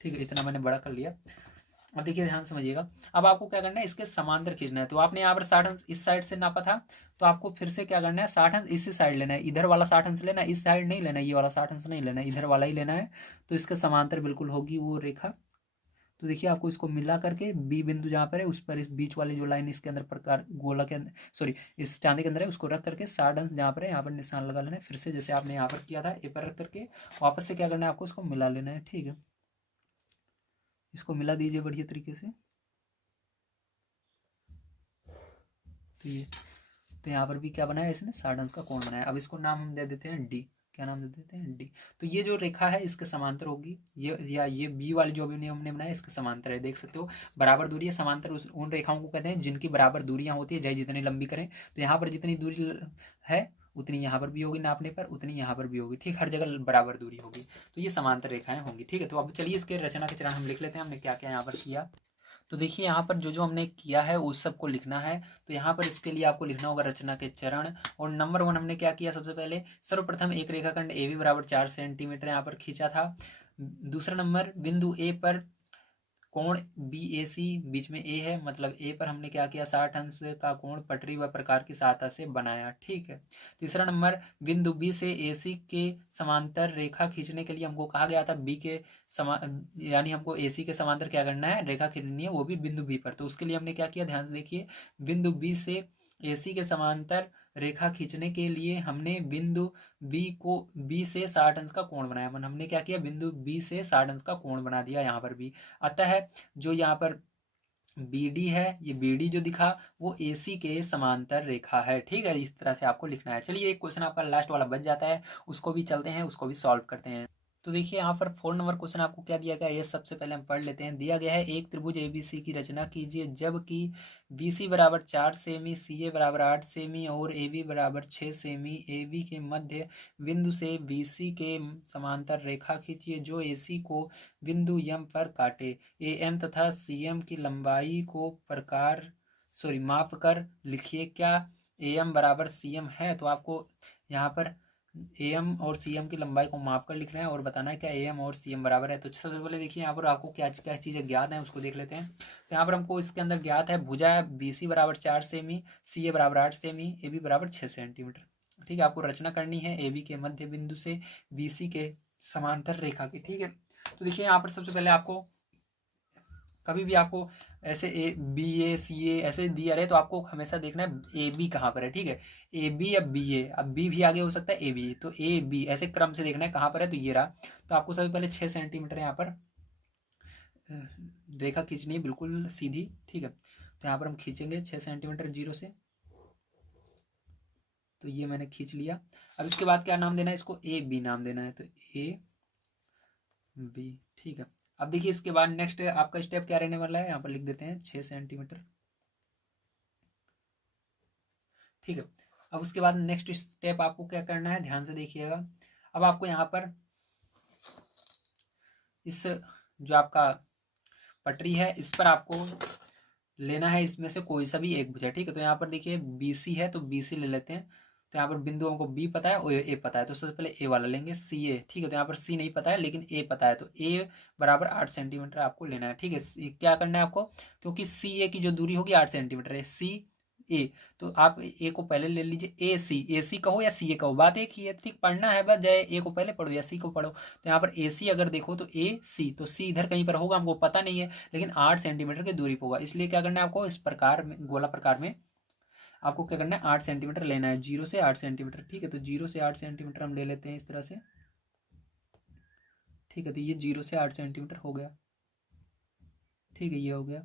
ठीक है, इतना मैंने बड़ा कर लिया। अब देखिए ध्यान समझिएगा। अब आपको क्या करना है, इसके समांतर खींचना है। तो आपने यहाँ पर 60 अंश इस साइड से नापा था, तो आपको फिर से क्या करना है, 60 अंश इसी साइड लेना है, इधर वाला 60 अंश लेना है, इस साइड नहीं लेना है, ये वाला 60 अंश नहीं लेना है, इधर वाला ही लेना है। तो इसके समांतर बिल्कुल होगी वो रेखा। तो देखिए आपको इसको मिला करके B बिंदु जहाँ पर है उस पर इस बीच वाली जो लाइन इसके अंदर प्रकार गोला के अंदर, सॉरी, इस चांदी के अंदर है, उसको रख करके 60 अंश जहाँ पर है यहाँ पर निशान लगा लेना है। फिर से जैसे आपने यहाँ पर किया था, A पर रख करके वापस से क्या करना है आपको, इसको मिला लेना है, ठीक है। इसको मिला दीजिए बढ़िया तरीके से। तो ये, तो यहाँ पर भी क्या बनाया इसने, 60 अंश का कोण बनाया। अब इसको नाम हम दे देते हैं D, क्या नाम दे देते हैं, D। तो ये जो रेखा है इसके समांतर होगी, ये या ये B वाली जो भी हमने बनाया इसके समांतर है, देख सकते हो। बराबर दूरी है, समांतर उन रेखाओं को कहते हैं जिनकी बराबर दूरियां होती है, चाहे जितनी लंबी करें। तो यहाँ पर जितनी दूरी है उतनी यहाँ पर भी होगी नापने पर, उतनी यहाँ पर भी होगी, ठीक, हर जगह बराबर दूरी होगी। तो ये समांतर रेखाएं होंगी, ठीक है। तो अब चलिए इसके रचना के चरण हम लिख लेते हैं, हमने क्या क्या यहाँ पर किया। तो देखिए यहाँ पर जो जो हमने किया है उस सबको लिखना है। तो यहाँ पर इसके लिए आपको लिखना होगा रचना के चरण। और नंबर 1 हमने क्या किया, सबसे पहले सर्वप्रथम एक रेखाखंड AB बराबर 4 सेंटीमीटर यहाँ पर खींचा था। दूसरा नंबर, बिंदु A पर कोण BAC बीच में ए है, मतलब ए पर हमने क्या किया 60 अंश का कोण पटरी व प्रकार की सहायता से बनाया। ठीक है। तीसरा नंबर, बिंदु बी से AC के समांतर रेखा खींचने के लिए हमको कहा गया था बी के यानी हमको AC के समांतर क्या करना है, रेखा खींचनी है, वो भी बिंदु बी पर। तो उसके लिए हमने क्या किया, ध्यान से देखिए, बिंदु बी से AC के समांतर रेखा खींचने के लिए हमने बिंदु बी से 60 अंश का कोण बनाया। हमने क्या किया, बिंदु बी से 60 अंश का कोण बना दिया यहाँ पर भी। अतः जो यहाँ पर BD है, ये BD जो दिखा वो AC के समांतर रेखा है। ठीक है, इस तरह से आपको लिखना है। चलिए एक क्वेश्चन आपका लास्ट वाला बच जाता है, उसको भी चलते हैं, उसको भी सॉल्व करते हैं। तो देखिए यहाँ पर 4 नंबर क्वेश्चन आपको क्या दिया गया है, ये सबसे पहले हम पढ़ लेते हैं। दिया गया है एक त्रिभुज ABC की रचना कीजिए जबकि BC बराबर 4 सेमी, CA बराबर 8 सेमी और AB बराबर 6 सेमी। AB के मध्य बिंदु से BC के समांतर रेखा खींचिए जो AC को बिंदु M पर काटे। AM तथा CM की लंबाई को माप कर लिखिए। क्या AM बराबर CM है? तो आपको यहाँ पर AM और CM की लंबाई को माप कर लिखना है और बताना है क्या AM और CM बराबर है। तो सबसे पहले देखिए यहाँ पर आपको क्या क्या चीज़ें ज्ञात हैं उसको देख लेते हैं। तो यहाँ पर हमको इसके अंदर ज्ञात है भुजा BC बराबर 4 सेमी, CA बराबर 8 सेमी, AB बराबर 6 सेंटीमीटर। ठीक है, आपको रचना करनी है AB के मध्य बिंदु से BC के समांतर रेखा की। ठीक है, तो देखिए यहाँ पर सबसे पहले आपको कभी भी आपको ऐसे BA CA ऐसे दिया रहे तो आपको हमेशा देखना है AB कहाँ पर है। ठीक है, AB या BA, अब B भी आगे हो सकता है AB, तो AB ऐसे क्रम से देखना है कहाँ पर है। तो ये रहा, तो आपको सबसे पहले 6 सेंटीमीटर यहाँ पर रेखा खींचनी है बिल्कुल सीधी। ठीक है, तो यहाँ पर हम खींचेंगे 6 सेंटीमीटर जीरो से। तो ये मैंने खींच लिया। अब इसके बाद क्या नाम देना है, इसको AB नाम देना है, तो AB। ठीक है, अब देखिए इसके बाद नेक्स्ट आपका स्टेप क्या रहने वाला है, यहाँ पर लिख देते हैं 6 सेंटीमीटर। ठीक है, अब उसके बाद नेक्स्ट स्टेप आपको क्या करना है, ध्यान से देखिएगा। अब आपको यहाँ पर इस जो आपका पटरी है इस पर आपको लेना है इसमें से कोई सा भी एक भुजा। ठीक है, तो यहाँ पर देखिए BC है तो BC ले लेते हैं। तो यहाँ पर बिंदुओं को B पता है और A पता है, तो सबसे पहले A वाला लेंगे CA। ठीक है, तो यहाँ पर C नहीं पता है लेकिन A पता है, तो A बराबर 8 सेंटीमीटर आपको लेना है। ठीक है, क्या करना है आपको, क्योंकि CA की जो दूरी होगी 8 सेंटीमीटर है, CA, तो आप A को पहले ले लीजिए। AC कहो या CA कहो, बात एक ही है। ठीक, पढ़ना है बस, चाहे A को पहले पढ़ो या C को पढ़ो। तो यहाँ पर AC अगर देखो तो AC, तो C इधर कहीं पर होगा, हमको पता नहीं है, लेकिन 8 सेंटीमीटर की दूरी पर होगा। इसलिए क्या करना है आपको, इस प्रकार में गोला प्रकार में आपको क्या करना है 8 सेंटीमीटर लेना है, 0 से 8 सेंटीमीटर। ठीक है, तो 0 से 8 सेंटीमीटर हम ले लेते हैं इस तरह से। ठीक है, तो ये 0 से 8 सेंटीमीटर हो गया। ठीक है, ये हो गया।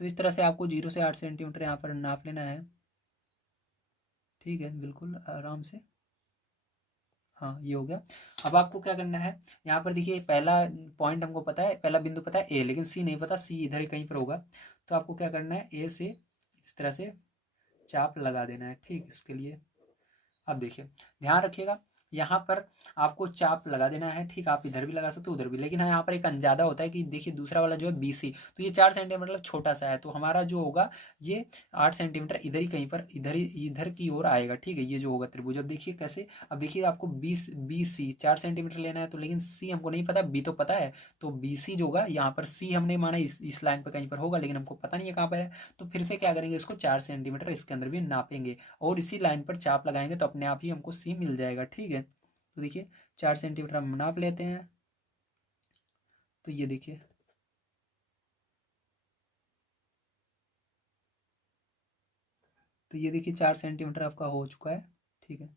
तो इस तरह से आपको 0 से 8 सेंटीमीटर यहाँ पर नाप लेना है। ठीक है, बिल्कुल आराम से। हाँ, ये हो गया। अब आपको क्या करना है, यहाँ पर देखिए पहला पॉइंट हमको पता है, पहला बिंदु पता है A, लेकिन C नहीं पता, C इधर ही कहीं पर होगा। तो आपको क्या करना है, A से इस तरह से चाप लगा देना है। ठीक, इसके लिए अब देखिए ध्यान रखिएगा, यहाँ पर आपको चाप लगा देना है। ठीक, आप इधर भी लगा सकते हो उधर भी, लेकिन हाँ यहाँ पर एक अंजादा होता है कि देखिए दूसरा वाला जो है BC, तो ये 4 सेंटीमीटर मतलब छोटा सा है, तो हमारा जो होगा ये 8 सेंटीमीटर इधर ही कहीं पर इधर की ओर आएगा। ठीक है, ये जो होगा त्रिभुज। अब देखिए कैसे, अब देखिए आपको BC 4 सेंटीमीटर लेना है, तो लेकिन C हमको नहीं पता, B तो पता है, तो BC जो होगा यहाँ पर C हमने माना इस लाइन पर कहीं पर होगा, लेकिन हमको पता नहीं है कहाँ पर है। तो फिर से क्या करेंगे, इसको 4 सेंटीमीटर इसके अंदर भी नापेंगे और इसी लाइन पर चाप लगाएंगे, तो अपने आप ही हमको C मिल जाएगा। ठीक है, तो देखिए 4 सेंटीमीटर हम नाप लेते हैं। तो ये देखिए, तो ये देखिए 4 सेंटीमीटर आपका हो चुका है। ठीक है,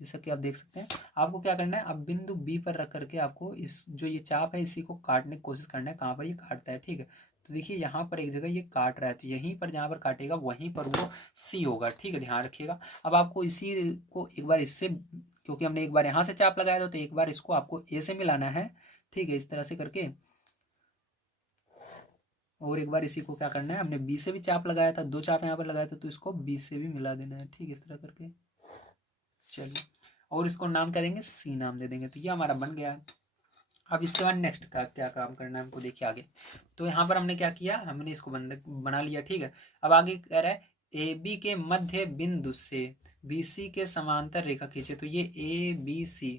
जैसा कि आप देख सकते हैं। आपको क्या करना है, अब बिंदु B पर रख करके आपको इस जो ये चाप है इसी को काटने की कोशिश करना है, कहाँ पर ये काटता है। ठीक है, तो देखिए यहाँ पर एक जगह ये काट रहा है, तो यहीं पर जहाँ पर काटेगा वहीं पर वो C होगा। ठीक है, ध्यान रखिएगा। अब आपको इसी को एक बार इससे, क्योंकि हमने एक बार यहाँ से चाप लगाया था, तो एक बार इसको आपको A से मिलाना है। ठीक है, इस तरह से करके, और एक बार इसी को क्या करना है, हमने B से भी चाप लगाया था, 2 चाप यहाँ पर लगाया था, तो इसको B से भी मिला देना है। ठीक, इस तरह करके चलिए, और इसको नाम क्या देंगे, C नाम दे देंगे। तो ये हमारा बन गया। अब इसके बाद नेक्स्ट का क्या काम करना है हमको, देखिए आगे। तो यहाँ पर हमने क्या किया, हमने इसको बना लिया। ठीक है, अब आगे कह रहा है AB के मध्य बिंदु से BC के समांतर रेखा खींचे। तो ये ABC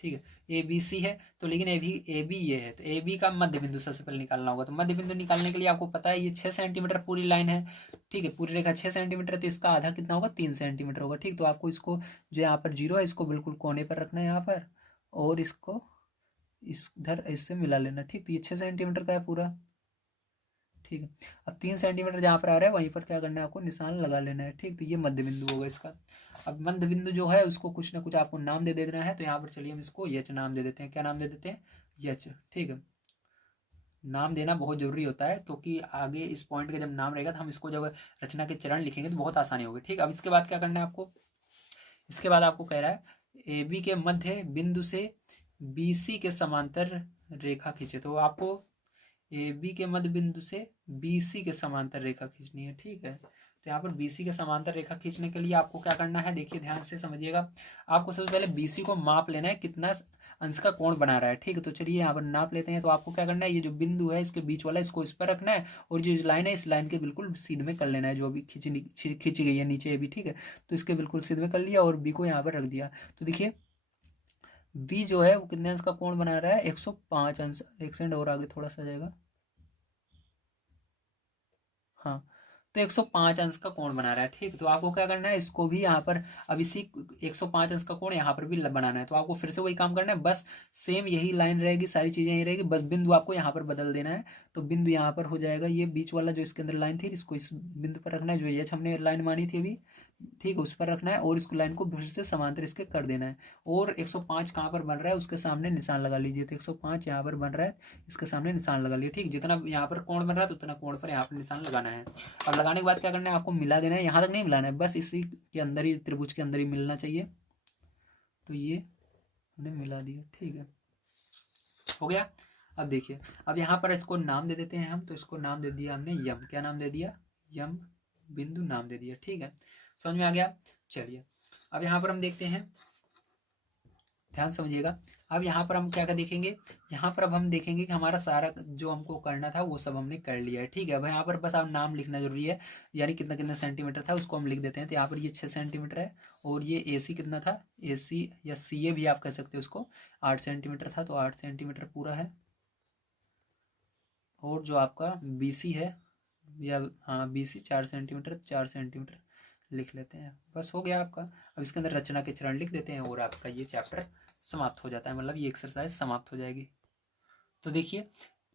ठीक है, ए बी सी है तो, लेकिन ए बी ये है, तो ए बी का मध्य बिंदु सबसे पहले निकालना होगा। तो मध्य बिंदु निकालने के लिए आपको पता है ये 6 सेंटीमीटर पूरी लाइन है, ठीक है, पूरी रेखा 6 सेंटीमीटर, तो इसका आधा कितना होगा, 3 सेंटीमीटर होगा, ठीक। तो आपको इसको जो यहाँ पर जीरो है इसको बिल्कुल कोने पर रखना है यहाँ पर, और इसको इधर इससे मिला लेना, ठीक। तो ये 6 सेंटीमीटर का है पूरा, ठीक है। अब 3 सेंटीमीटर जहाँ पर आ रहा है वहीं पर क्या करना है, आपको निशान लगा लेना है, ठीक। तो ये मध्य बिंदु होगा इसका। अब मध्य बिंदु जो है उसको कुछ ना कुछ आपको नाम दे देना है। तो यहाँ पर चलिए हम इसको यच नाम दे देते हैं। क्या नाम दे देते हैं, यच, ठीक है। नाम देना बहुत जरूरी होता है, क्योंकि आगे इस पॉइंट का जब नाम रहेगा तो हम इसको जब रचना के चरण लिखेंगे तो बहुत आसानी होगी, ठीक। अब इसके बाद क्या करना है आपको, इसके बाद आपको कह रहा है ए बी के मध्य बिंदु से बी सी के समांतर रेखा खींचे। तो आपको ए बी के मध्य बिंदु से बी सी के समांतर रेखा खींचनी है, ठीक है। तो यहाँ पर बी सी के समांतर रेखा खींचने के लिए आपको क्या करना है, देखिए ध्यान से समझिएगा। आपको सबसे पहले बी सी को माप लेना है कितना अंश का कोण बना रहा है, ठीक है। तो चलिए यहाँ पर नाप लेते हैं। तो आपको क्या करना है, ये जो बिंदु है इसके बीच वाला इसको इस पर रखना है, और जो लाइन है इस लाइन के बिल्कुल सीध में कर लेना है, जो अभी खींची गई है नीचे भी, ठीक है। तो इसके बिल्कुल सीध में कर लिया और बी को यहाँ पर रख दिया। तो देखिए बी जो है वो कितने अंश का कोण बना रहा है, 105 अंश। एक सेकंड और आगे थोड़ा सा जाएगा, हाँ। तो 105 अंश का कोण बना रहा है, ठीक। तो आपको क्या करना है, इसको भी यहाँ पर अब इसी 105 अंश का कोण यहाँ पर भी बनाना है। तो आपको फिर से वही काम करना है, बस सेम यही लाइन रहेगी, सारी चीजें यही रहेगी, बस बिंदु आपको यहाँ पर बदल देना है। तो बिंदु यहाँ पर हो जाएगा, ये बीच वाला जो इसके अंदर लाइन थी इसको इस बिंदु पर रखना है, जो ये हमने लाइन मानी थी अभी, ठीक, उस पर रखना है, और इसको लाइन को फिर से समांतर इसके कर देना है। और 105 कहाँ पर बन रहा है उसके सामने निशान लगा लीजिए। तो 105 यहाँ पर बन रहा है, इसके सामने निशान लगा लिया, ठीक। जितना यहाँ पर कोण बन रहा है उतना कोण पर यहाँ पर निशान लगाना है। अब लगाने के बाद क्या करना है, आपको मिला देना है, यहाँ तक नहीं मिलाना है, बस इसी के अंदर ही, त्रिभुज के अंदर ही मिलना चाहिए। तो ये हमने मिला दिया, ठीक है, हो गया। अब देखिए, अब यहाँ पर इसको नाम दे देते हैं हम। तो इसको नाम दे दिया हमने यम। क्या नाम दे दिया, यम बिंदु नाम दे दिया, ठीक है। समझ में आ गया। चलिए अब यहाँ पर हम देखते हैं, ध्यान समझिएगा। अब यहाँ पर हम क्या क्या देखेंगे, यहाँ पर अब हम देखेंगे कि हमारा सारा जो हमको करना था वो सब हमने कर लिया है, ठीक है। अब यहाँ पर बस आप नाम लिखना जरूरी है, यानी कितना कितना सेंटीमीटर था उसको हम लिख देते हैं। तो यहाँ पर ये 6 सेंटीमीटर है, और ये ए सी कितना था, ए सी या सी ए भी आप कह सकते हो उसको, 8 सेंटीमीटर था, तो 8 सेंटीमीटर पूरा है। और जो आपका बी सी है, या हाँ बी सी 4 सेंटीमीटर, 4 सेंटीमीटर लिख लेते हैं, बस हो गया आपका। अब इसके अंदर रचना के चरण लिख देते हैं और आपका ये चैप्टर समाप्त हो जाता है, मतलब ये एक्सरसाइज समाप्त हो जाएगी। तो देखिए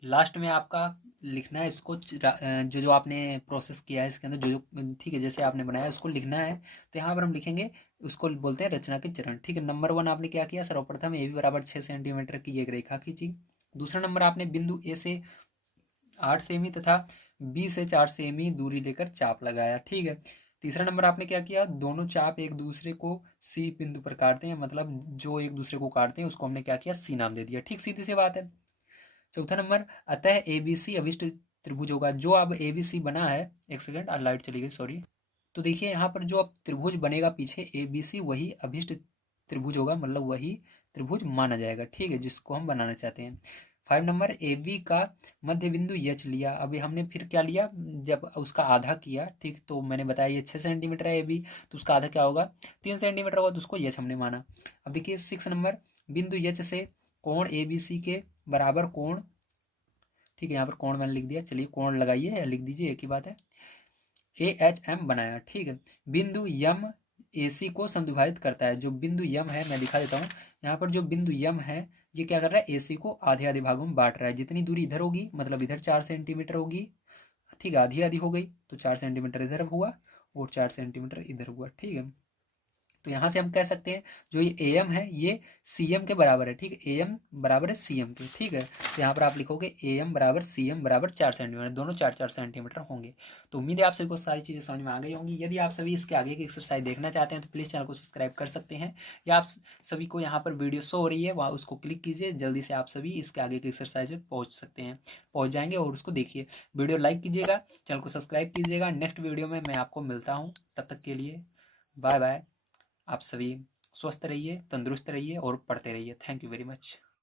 लास्ट में आपका लिखना है इसको, जो जो आपने प्रोसेस किया है इसके अंदर, जो जो ठीक है जैसे आपने बनाया उसको लिखना है। तो यहाँ पर हम लिखेंगे, उसको बोलते हैं रचना के चरण, ठीक है। नंबर 1 आपने क्या किया, सर्वप्रथम ए बी बराबर 6 सेंटीमीटर की एक रेखा खींची। दूसरा नंबर आपने बिंदु ए से 8 सेमी तथा बी से 4 सेमी दूरी लेकर चाप लगाया, ठीक है। तीसरा नंबर आपने क्या किया, दोनों चाप एक दूसरे को सी बिंदु पर काटते हैं, मतलब जो एक दूसरे को काटते हैं उसको हमने क्या किया, सी नाम दे दिया, ठीक, सीधी सी बात है। चौथा नंबर, अतः ए बी सी अभिष्ट त्रिभुज होगा। जो अब ए बी सी बना है, एक सेकंड लाइट चली गई, सॉरी। तो देखिए यहाँ पर जो अब त्रिभुज बनेगा पीछे ए बी सी, वही अभिष्ट त्रिभुज होगा, मतलब वही त्रिभुज माना जाएगा, ठीक है, जिसको हम बनाना चाहते हैं। 5 नंबर, ए बी का मध्य बिंदु यच लिया। अभी हमने फिर क्या लिया, जब उसका आधा किया, ठीक, तो मैंने बताया ये 6 सेंटीमीटर है ए बी, तो उसका आधा क्या होगा, 3 सेंटीमीटर होगा, तो उसको यच हमने माना। अब देखिए 6 नंबर, बिंदु यच से कोण ए बी सी के बराबर कोण, ठीक है, यहाँ पर कोण मैंने लिख दिया, चलिए कोण लगाइए या लिख दीजिए, एक ही बात है, ए एच एम बनाया, ठीक है। बिंदु यम ए सी को समद्विभाजित करता है। जो बिंदु यम है मैं दिखा देता हूँ, यहाँ पर जो बिंदु यम है ये क्या कर रहा है, ए सी को आधे आधे भागों में बांट रहा है। जितनी दूरी इधर होगी, मतलब इधर 4 सेंटीमीटर होगी, ठीक है, आधी आधी हो गई, तो 4 सेंटीमीटर इधर हुआ और 4 सेंटीमीटर इधर हुआ, ठीक है। तो यहाँ से हम कह सकते हैं जो ये ए एम है ये सी एम के बराबर है, ठीक है, ए एम बराबर है सी एम के, ठीक है। तो यहाँ पर आप लिखोगे ए एम बराबर सी एम बराबर 4 सेंटीमीटर, दोनों 4 सेंटीमीटर होंगे। तो उम्मीद है आप सभी को सारी चीज़ें समझ में आ गई होंगी। यदि आप सभी इसके आगे की एक्सरसाइज देखना चाहते हैं तो प्लीज़ चैनल को सब्सक्राइब कर सकते हैं, या आप सभी को यहाँ पर वीडियो शो हो रही है वहाँ उसको क्लिक कीजिए, जल्दी से आप सभी इसके आगे की एक्सरसाइज में पहुँच जाएंगे, और उसको देखिए। वीडियो लाइक कीजिएगा, चैनल को सब्सक्राइब कीजिएगा। नेक्स्ट वीडियो में मैं आपको मिलता हूँ, तब तक के लिए बाय बाय। आप सभी स्वस्थ रहिए, तंदुरुस्त रहिए और पढ़ते रहिए। Thank you very much.